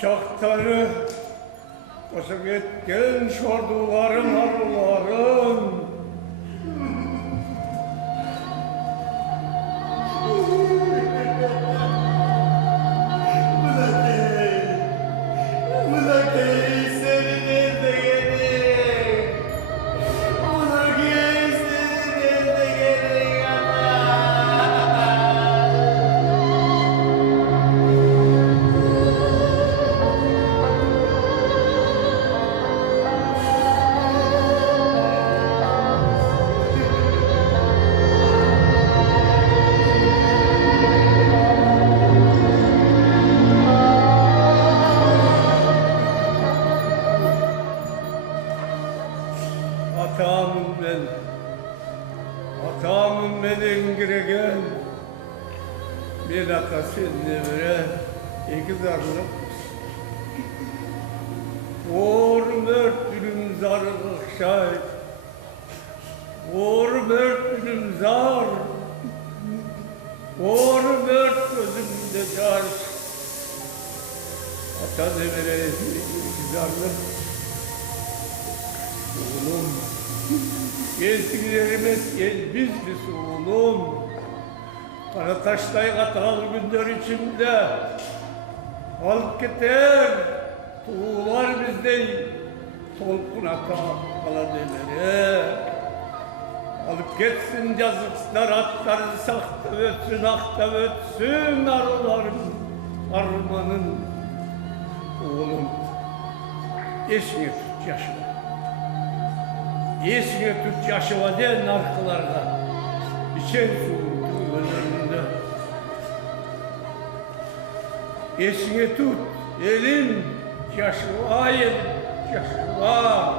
Çaktarı koşup etken şorduların arıların Atamın benim giregen bir akasın devre iki zarlık Vur mörtülüm zarlık şahit Vur mörtülüm zar Vur mört gözümde car Ata devre iki zarlık Oğlum Gezgilerimiz gezbizlis oğlum Karataş'tay katal günler içinde Alıp gider Tuğlar bizden Tolkun ata kala demere Alıp geçsin yazıklar atları sakta ötsün akta ötsün arıların Armanın Oğlum Eşini tut yaşına Esine tut yaşıva den arkalarda İçen soğuk önlerinde Esine tut elin yaşıva el yaşıva